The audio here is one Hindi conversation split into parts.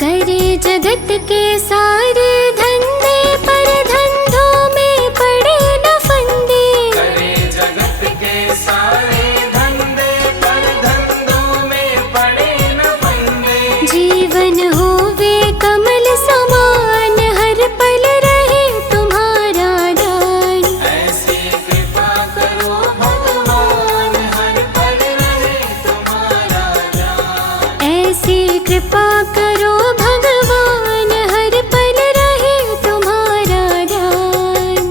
करे जगत के सारे धंधे पर धंधों में पड़े न फंदे। करे जगत के सारे धंधे पर धंधों में पड़े न फंदे। जीवन होवे कमल समान हर पल रहे तुम्हारा दान। ऐसी कृपा करो भगवान हर पल रहे तुम्हारा ध्यान। ऐसी कृपा करो भगवान हर पल रहे तुम्हारा ध्यान।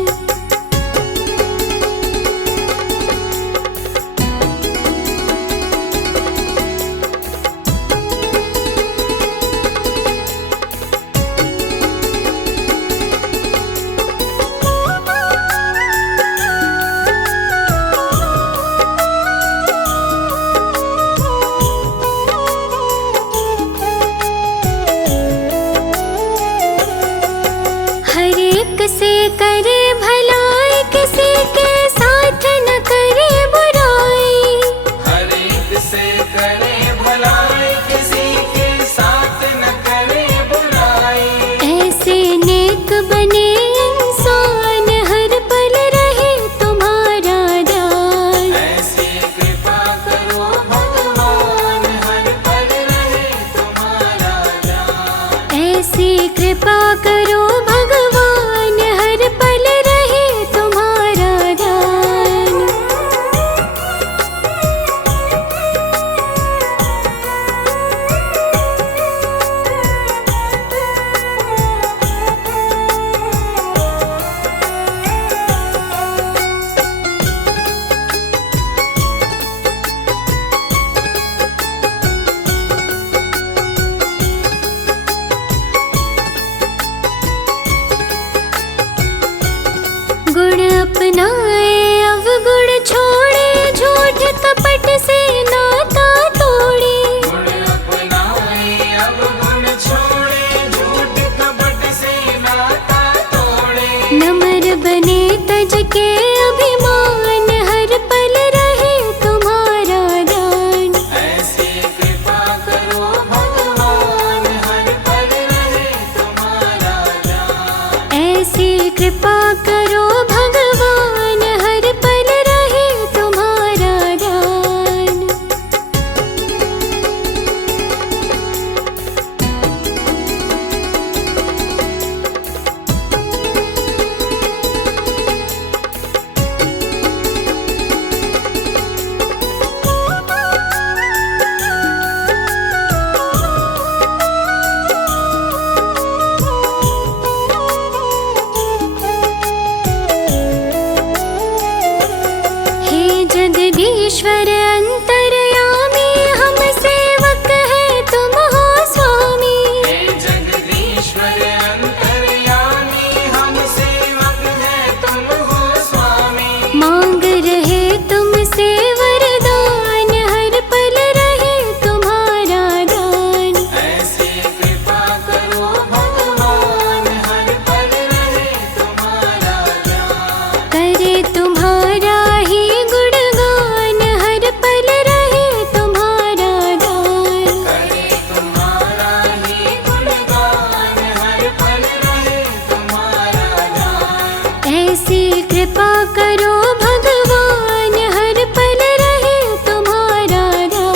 हर एक से करे भलाई किसी के साथ न करे बुराई। हर एक से करे भलाई किसी के साथ न करे बुराई। ऐसे नेक बने इंसान हर पल रहे तुम्हारा ध्यान। ऐसी कृपा करो भगवान हर पल रहे तुम्हारा ध्यान। ऐसी कृपा करो भगवान हर पल रहे तुम्हारा ध्यान। गुण अपनाए अवगुण छोड़े झूठ कपट से नाता तोड़े। गुण अपनाए अब गुण छोड़े झूठ कपट से नाता तोड़े। नम्र बने तज के अभिमान हर पल रहे तुम्हारा दान। ऐसी कृपा करो भगवान हर पल रहे तुम्हारा ध्यान। ऐसी कृपा करो भगवान हर पल रहे तुम्हारा ध्यान। हे जगदीश्वर अंतर्यामी हम सेवक है तुम हो स्वामी। हे जगदीश्वर अंतर्यामी हम सेवक हैं तुम हो स्वामी। मांग रहे तुमसे वरदान हर पल रहे तुम्हारा दान। ऐसी कृपा करो भगवान हर पल रहे तुम्हारा ध्यान। करे तुम्हारा ही गुणगान हर पल रहे तुम्हारा दान। करे तुम्हारा ही गुणगान हर पल रहे तुम्हारा ध्यान। ऐसी कृपा करो भगवान हर पल रहे तुम्हारा ध्यान।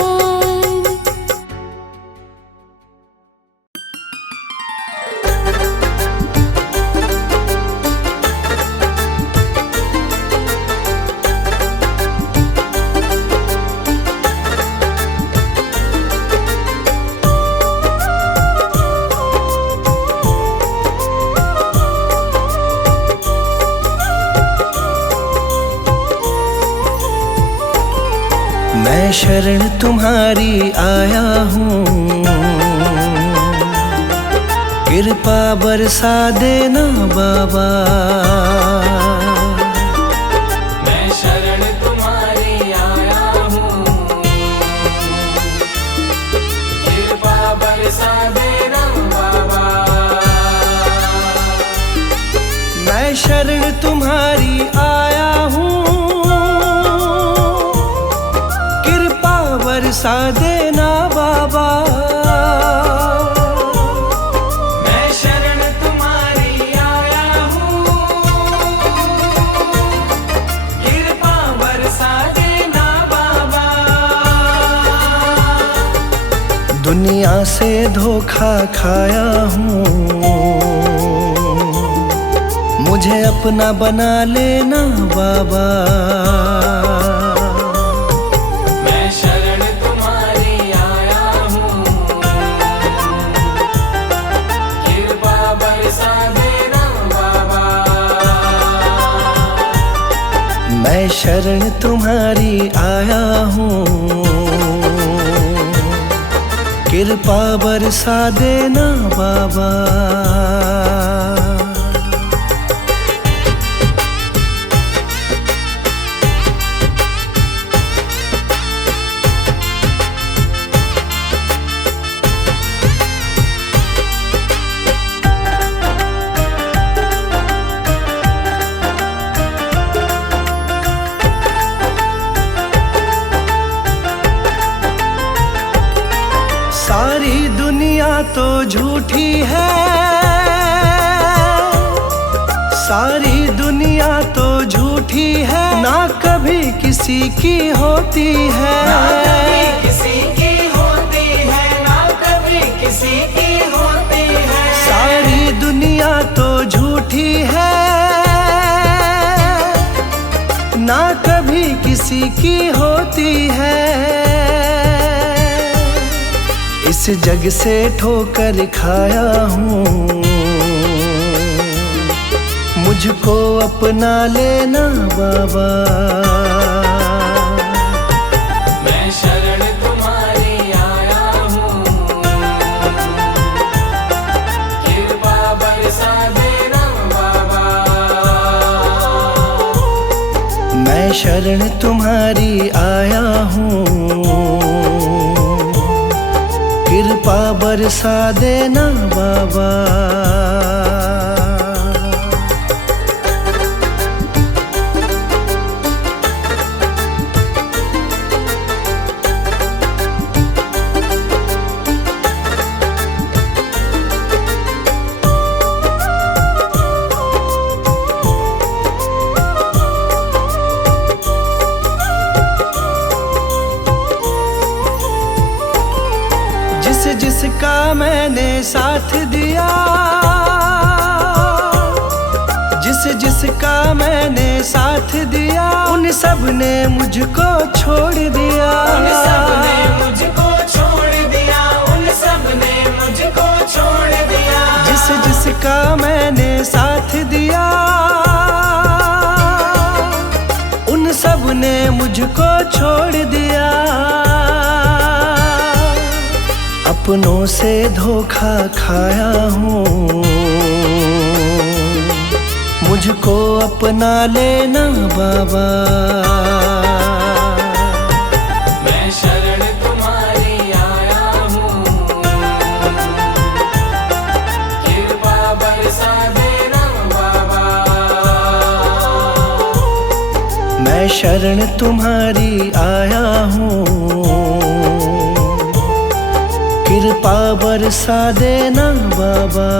मैं शरण तुम्हारी आया हूँ, कृपा बरसा देना बाबा। मैं शरण तुम्हारी आया हूँ, कृपा बरसा देना बाबा। मैं शरण तुम्हारी आया हूँ, बरसा देना बाबा। से धोखा खाया हूँ, मुझे अपना बना लेना बाबा। मैं शरण तुम्हारी आया हूँ, कृपा बरसा देना बाबा। मैं शरण तुम्हारी आया हूँ, कृपा बरसा देना बाबा। सारी दुनिया तो झूठी है, सारी दुनिया तो झूठी है, ना कभी किसी की होती है। ना कभी किसी की होती है, ना कभी किसी की होती है। सारी दुनिया तो झूठी है, ना कभी किसी की होती है। इस जग से ठोकर खाया हूँ, मुझको अपना लेना बाबा। मैं शरण तुम्हारी आया हूँ, कृपा बरसा देना बाबा। मैं शरण तुम्हारी आया हूँ, कृपा बरसा देना बाबा। जिसका मैंने साथ दिया, जिसका मैंने साथ दिया, उन सब ने मुझको छोड़ दिया। उन सब ने मुझको छोड़ दिया, उन सब ने मुझको छोड़ दिया। जिसका मैंने साथ दिया, उन सब ने मुझको छोड़ दिया। अपनों से धोखा खाया हूँ, मुझको अपना लेना बाबा। मैं शरण तुम्हारी आया हूँ, कृपा बरसा देना बाबा। मैं शरण तुम्हारी आया हूँ, कृपा बरसा देना बाबा।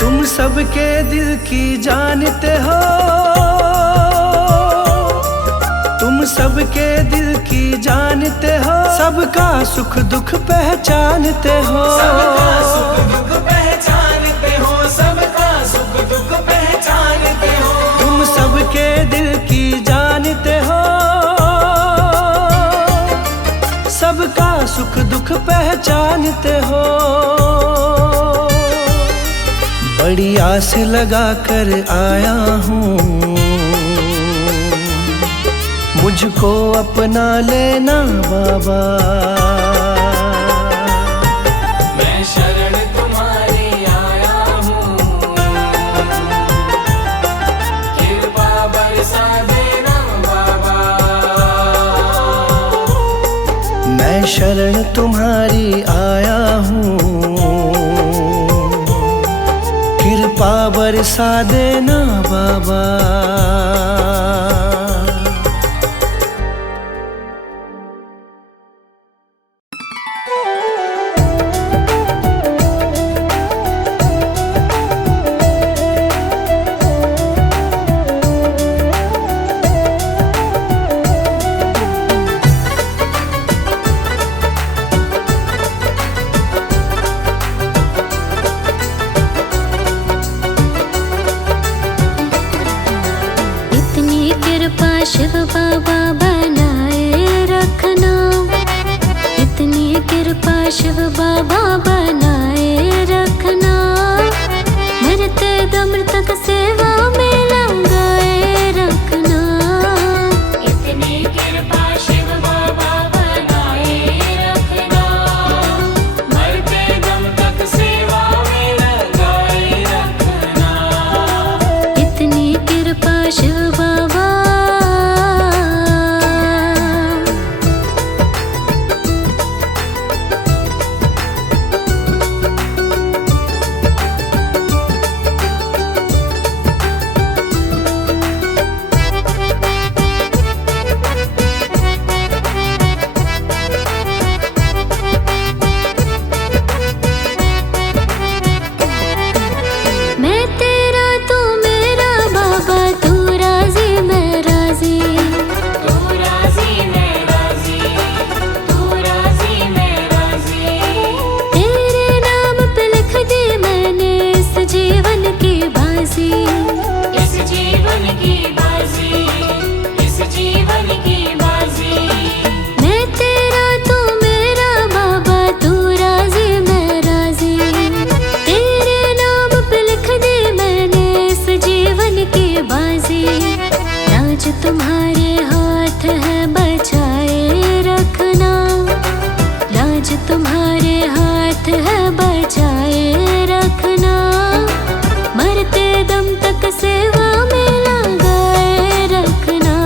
तुम सबके दिल की जानते हो, तुम सबके दिल की जानते हो, सबका सुख दुख पहचानते हो। सबका सुख दुख पहचानते हो, सबका सुख दुख पहचानते हो। तुम सबके दिल की जानते हो, सबका सुख दुख पहचानते हो। बड़ी आस लगा कर आया हूँ, मुझको अपना लेना बाबा। मैं शरण तुम्हारी आया हूँ, कृपा बरसा देना बाबा। मैं शरण तुम्हारी आया हूँ, कृपा बरसा देना बाबा। शिव बाबा बनाए रखना, इतनी कृपा शिव बाबा बनाए रखना। मरते दम तक सेवा में लगाए रखना, इतनी कृपा शिव बाबा बनाए रखना। मरते दम तक सेवा में लगाए रखना, इतनी कृपा शिव बाबा। तुम्हारे हाथ है बचाए रखना, लाज तुम्हारे हाथ है बचाए रखना। मरते दम तक सेवा में लगाए रखना,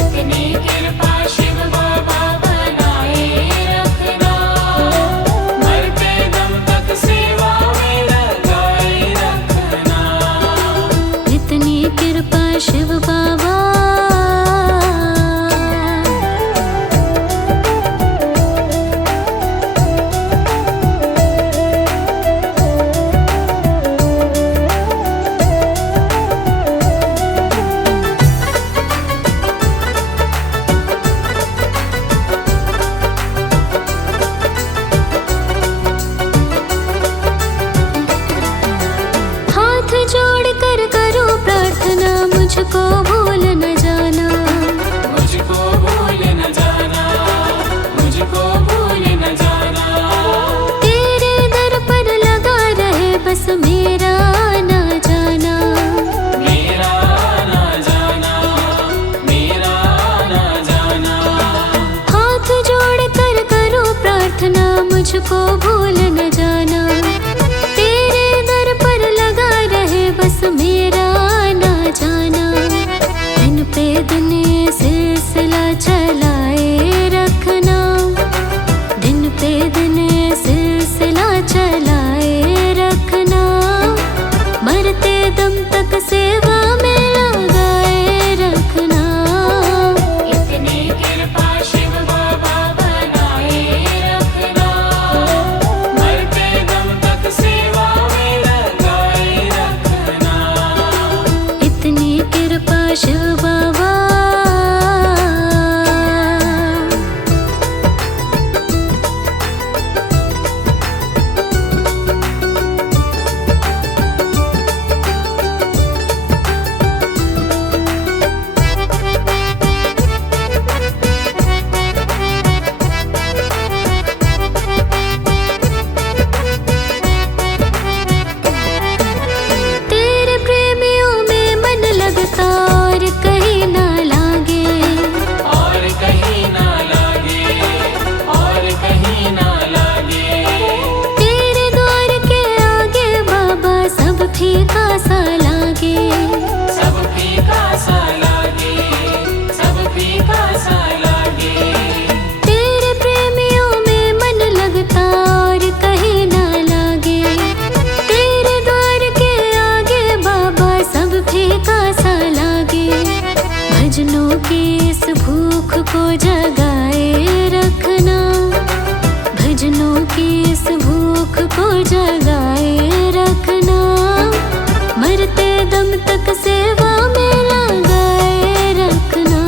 इतनी कृपा शिव बाबा बनाए रखना। मरते दम तक सेवा में लगाए रखना, इतनी कृपा शिव बाबा। हाथ जोड़कर करो प्रार्थना, मुझको भूल न जाना, मुझको भूल न जाना, मुझको भूल न जाना। तेरे दर पर लगा रहे बस मेरा ना जाना, मेरा ना जाना, मेरा ना जाना। हाथ जोड़कर करो प्रार्थना, मुझको भूल न जाना। तेरे दर पर लगा रहे बस मेरा ना जाना। दिन पे दिन सिलसिला चलाए रखना, दिन पे दिन सिलसिला चलाए रखना। मरते दम तक सेवा में लगाए रखना, इतनी कृपा शिव बाबा बनाए रखना। मरते दम तक सेवा में लगाए रखना, इतनी कृपा शिव बाबा। तेरे प्रेमियों में मन लगता और कहीं ना लागे, और कहीं ना लागे, और कहीं ना लागे। तेरे द्वार के आगे बाबा सब फीका सा लागे, सब फीका सा लागे, सब फीका सा लागे। तेरे प्रेमियों में मन लगता और कहीं ना लागे। तेरे द्वार के को जगाए रखना, भजनों की इस भूख को जगाए रखना, मरते दम तक सेवा में लगाए रखना।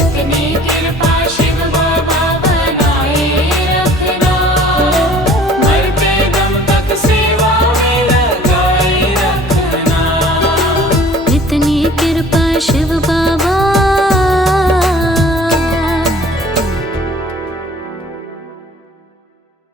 इतनी कृपा शिव बाबा बनाए रखना, मरते दम तक सेवा में लगाए रखना। इतनी कृपा शिव बाबा